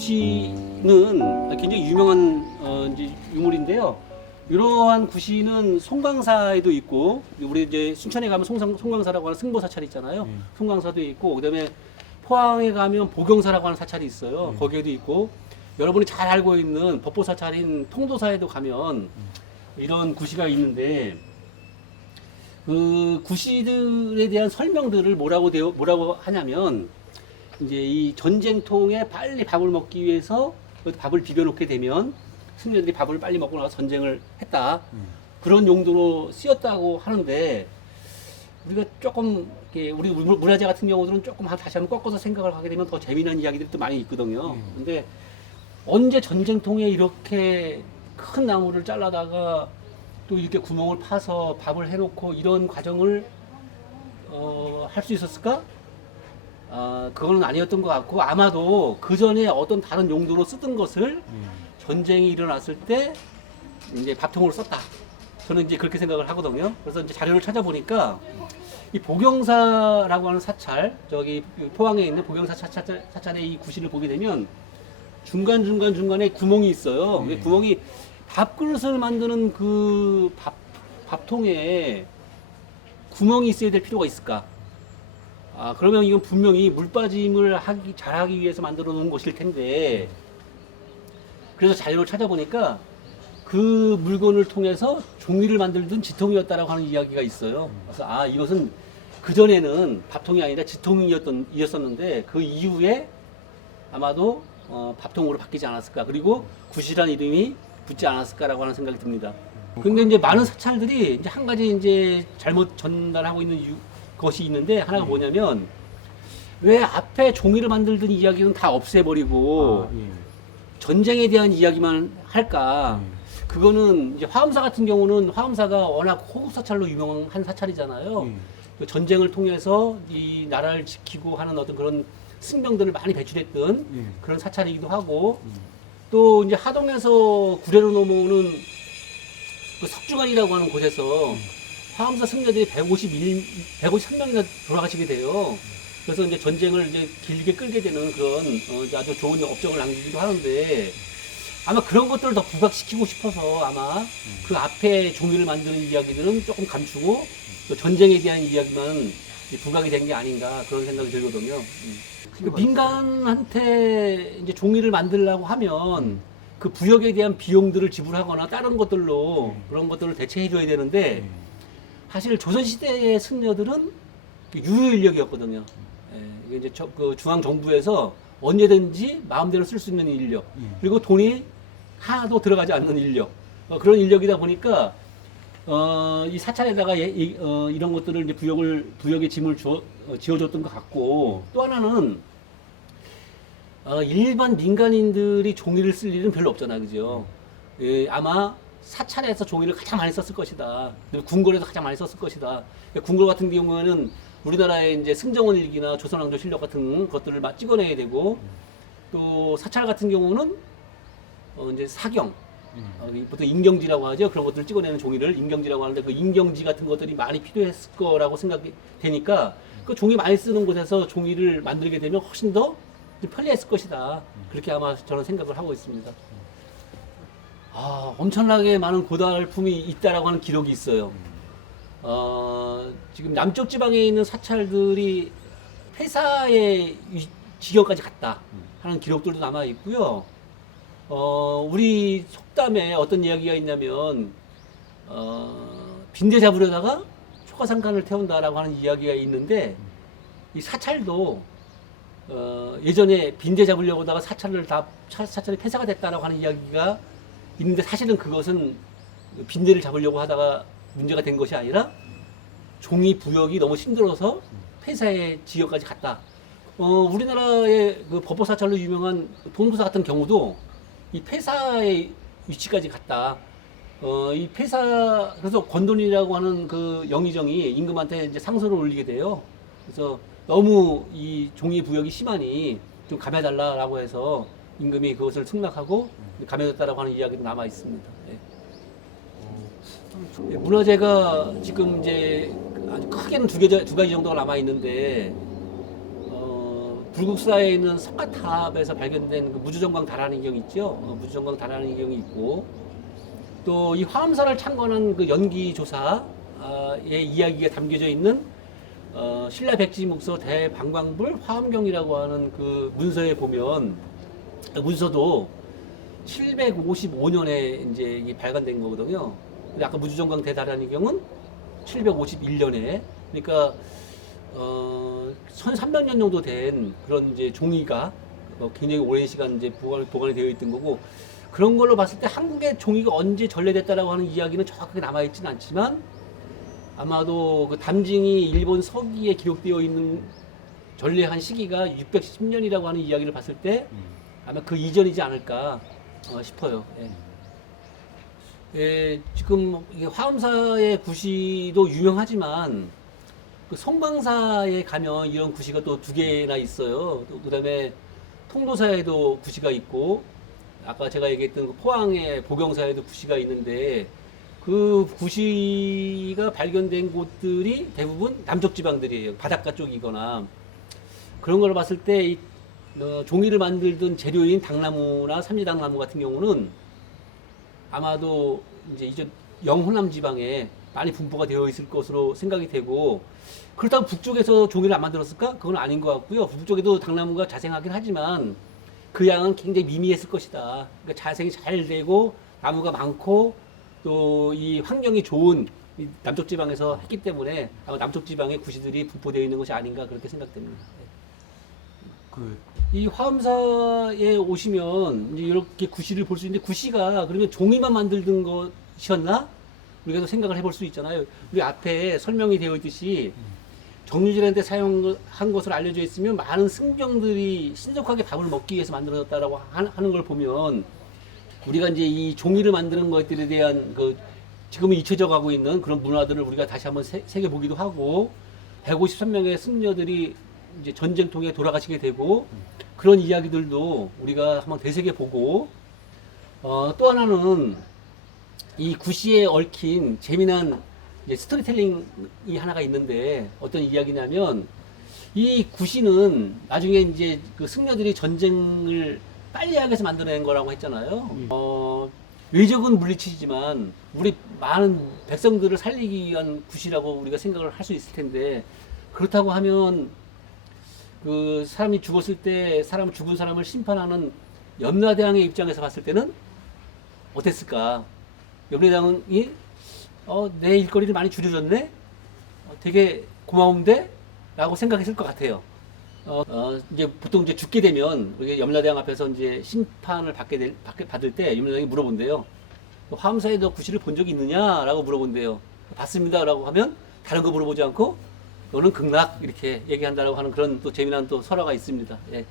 구시는 굉장히 유명한 어, 이제 유물인데요. 이러한 구시는 송광사에도 있고 우리 이제 순천에 가면 송상, 송광사라고 하는 승보 사찰 있잖아요. 음. 송광사도 있고 그다음에 포항에 가면 보경사라고 하는 사찰이 있어요. 음. 거기에도 있고 여러분이 잘 알고 있는 법보 사찰인 통도사에도 가면 이런 구시가 있는데 그 구시들에 대한 설명들을 뭐라고 되어 뭐라고 하냐면 이제 이 전쟁통에 빨리 밥을 먹기 위해서 그 밥을 비벼놓게 되면 승려들이 밥을 빨리 먹고 나서 전쟁을 했다 음. 그런 용도로 쓰였다고 하는데 우리가 조금 이렇게 우리 문- 문화재 같은 경우들은 조금 한- 다시 한번 꺾어서 생각을 하게 되면 더 재미난 이야기들이 또 많이 있거든요. 음. 근데 언제 전쟁통에 이렇게 큰 나무를 잘라다가 또 이렇게 구멍을 파서 밥을 해놓고 이런 과정을 어, 할 수 있었을까? 아, 그거는 아니었던 것 같고 아마도 그 전에 어떤 다른 용도로 쓰던 것을 음. 전쟁이 일어났을 때 이제 밥통으로 썼다. 저는 이제 그렇게 생각을 하거든요. 그래서 이제 자료를 찾아보니까 이 보경사라고 하는 사찰, 저기 포항에 있는 보경사 사찰, 사찰의 이 구실을 보게 되면 중간 중간 중간에 구멍이 있어요. 네. 그 구멍이 밥그릇을 만드는 그 밥, 밥통에 구멍이 있어야 될 필요가 있을까? 아, 그러면 이건 분명히 물 빠짐을 하기, 잘하기 위해서 만들어 놓은 것일 텐데, 그래서 자료를 찾아보니까 그 물건을 통해서 종이를 만들던 지통이었다라고 하는 이야기가 있어요. 그래서 아, 이것은 그전에는 밥통이 아니라 지통이었던, 이었었는데 그 이후에 아마도 어, 밥통으로 바뀌지 않았을까. 그리고 구시란 이름이 붙지 않았을까라고 하는 생각이 듭니다. 근데 이제 많은 사찰들이 이제 한 가지 이제 잘못 전달하고 있는 유- 것이 있는데 하나가 뭐냐면 왜 앞에 종이를 만들던 이야기는 다 없애버리고 아, 예. 전쟁에 대한 이야기만 할까? 음. 그거는 이제 화엄사 같은 경우는 화엄사가 워낙 호국 사찰로 유명한 사찰이잖아요. 예. 그 전쟁을 통해서 이 나라를 지키고 하는 어떤 그런 승병들을 많이 배출했던 예. 그런 사찰이기도 하고 음. 또 이제 하동에서 구례로 넘어오는 그 석주관이라고 하는 곳에서 화엄사 승려들이 151, 153명이나 돌아가시게 돼요. 그래서 이제 전쟁을 이제 길게 끌게 되는 그런 어, 아주 좋은 업적을 남기기도 하는데 아마 그런 것들을 더 부각시키고 싶어서 아마 그 앞에 종이를 만드는 이야기들은 조금 감추고 또 전쟁에 대한 이야기만 부각이 된 게 아닌가 그런 생각이 들거든요. 음. 그 민간한테 이제 종이를 만들려고 하면 그 부역에 대한 비용들을 지불하거나 다른 것들로 그런 것들을 대체해줘야 되는데 예. 사실 조선시대의 승려들은 그 유효 인력이었거든요. 예, 이게 이제 저- 그 중앙 정부에서 언제든지 마음대로 쓸 수 있는 인력 예. 그리고 돈이 하나도 들어가지 않는 인력 어, 그런 인력이다 보니까 어, 이 사찰에다가 예- 이, 어, 이런 것들을 이제 부역을 부역의 짐을 주어, 어, 지어줬던 것 같고 또 하나는 어, 일반 민간인들이 종이를 쓸 일은 별로 없잖아요, 그죠? 예, 아마 사찰에서 종이를 가장 많이 썼을 것이다. 궁궐에서 가장 많이 썼을 것이다. 그러니까 궁궐 같은 경우에는 우리나라의 이제 승정원 일기나 조선왕조 실력 같은 것들을 막 찍어내야 되고 또 사찰 같은 경우는 어, 이제 사경, 예. 어, 이 보통 인경지라고 하죠. 그런 것들을 찍어내는 종이를 인경지라고 하는데 그 인경지 같은 것들이 많이 필요했을 거라고 생각이 되니까 그 종이 많이 쓰는 곳에서 종이를 만들게 되면 훨씬 더 편리했을 것이다. 그렇게 아마 저는 생각을 하고 있습니다. 아, 엄청나게 많은 고달품이 있다라고 하는 기록이 있어요. 어, 지금 남쪽 지방에 있는 사찰들이 폐사의 위- 지경까지 갔다 하는 기록들도 남아 있고요. 어, 우리 속담에 어떤 이야기가 있냐면, 어, 빈대 잡으려다가 초가상간을 태운다라고 하는 이야기가 있는데, 이 사찰도, 어, 예전에 빈대 잡으려고다가 사찰을 다, 차- 사찰이 폐사가 됐다라고 하는 이야기가 있는데, 사실은 그것은 빈대를 잡으려고 하다가 문제가 된 것이 아니라, 종이 부역이 너무 힘들어서 폐사의 지역까지 갔다. 어, 우리나라의 그 법보 사찰로 유명한 동부사 같은 경우도 이 폐사의 위치까지 갔다. 어, 이 폐사, 그래서 권돈이라고 하는 그 영의정이 임금한테 이제 상소를 올리게 돼요. 그래서 너무 이 종이 부역이 심하니 좀 감해달라라고 해서 임금이 그것을 승낙하고 감해줬다라고 하는 이야기도 남아 있습니다. 예. 예, 문화재가 지금 이제 아주 크게는 두, 개, 두 가지 정도가 남아 있는데 어, 불국사에 있는 석가탑에서 발견된 그 무주정광 다라는경 있죠. 어, 무주정광 다라는경이 있고 또 이 화엄사를 참관한 그 연기 조사의 이야기가 담겨져 있는 어, 신라 백지 묵서 대방광불 화엄경이라고 하는 그 문서에 보면 그 문서도 755년에 이제 이게 발간된 거거든요. 근데 아까 무주정광 대다라는 경은 751년에 그러니까 어, 1300년 정도 된 그런 이제 종이가 어, 굉장히 오랜 시간 이제 보관, 보관이 되어 있던 거고 그런 걸로 봤을 때 한국의 종이가 언제 전래됐다라고 하는 이야기는 정확하게 남아 있지는 않지만 아마도 그 담징이 일본 서기에 기록되어 있는 전래한 시기가 610년이라고 하는 이야기를 봤을 때 아마 그 이전이지 않을까 어, 싶어요. 예. 예, 지금 화엄사의 구시도 유명하지만 그 성광사에 가면 이런 구시가 또 두 개나 있어요. 또 그다음에 통도사에도 구시가 있고 아까 제가 얘기했던 그 포항의 보경사에도 구시가 있는데 그 구시가 발견된 곳들이 대부분 남쪽 지방들이에요. 바닷가 쪽이거나 그런 걸 봤을 때 이, 어, 종이를 만들던 재료인 당나무나 삼리당나무 같은 경우는 아마도 이제 이제 영호남 지방에 많이 분포가 되어 있을 것으로 생각이 되고 그렇다고 북쪽에서 종이를 안 만들었을까? 그건 아닌 것 같고요. 북쪽에도 당나무가 자생하긴 하지만 그 양은 굉장히 미미했을 것이다. 그러니까 자생이 잘 되고 나무가 많고 또 이 환경이 좋은 이 남쪽 지방에서 했기 때문에 아마 남쪽 지방에 구시들이 분포되어 있는 것이 아닌가 그렇게 생각됩니다. 그 이 화엄사에 오시면 이제 이렇게 구시를 볼 수 있는데 구시가 그러면 종이만 만들던 것이었나? 우리가 또 생각을 해볼 수 있잖아요. 우리 앞에 설명이 되어 있듯이 정유진한테 사용한 것으로 알려져 있으면 많은 승경들이 신속하게 밥을 먹기 위해서 만들어졌다라고 하- 하는 걸 보면 우리가 이제 이 종이를 만드는 것들에 대한 그 지금은 잊혀져 가고 있는 그런 문화들을 우리가 다시 한번 새- 새겨보기도 하고 153명의 승려들이 이제 전쟁통에 돌아가시게 되고 그런 이야기들도 우리가 한번 되새겨 보고 어, 또 하나는 이 구시에 얽힌 재미난 스토리텔링이 하나가 있는데 어떤 이야기냐면 이 구시는 나중에 이제 그 승려들이 전쟁을 빨리 하기 위해서 만들어낸 거라고 했잖아요. 어, 외적은 물리치지만 우리 많은 백성들을 살리기 위한 구시라고 우리가 생각을 할 수 있을 텐데 그렇다고 하면 그 사람이 죽었을 때 사람 죽은 사람을 심판하는 염라대왕의 입장에서 봤을 때는 어땠을까? 염라대왕이 어, 내 일거리를 많이 줄여줬네? 어, 되게 고마운데? 라고 생각했을 것 같아요. 어, 어, 이제 보통 이제 죽게 되면 우리 염라대왕 앞에서 이제 심판을 받게 될, 받게 받을 때 염라대왕이 물어본대요. 화엄사에 너 구실을 본 적이 있느냐? 라고 물어본대요. 봤습니다. 라고 하면 다른 거 물어보지 않고 너는 극락 이렇게 얘기한다라고 하는 그런 또 재미난 또 설화가 있습니다. 예.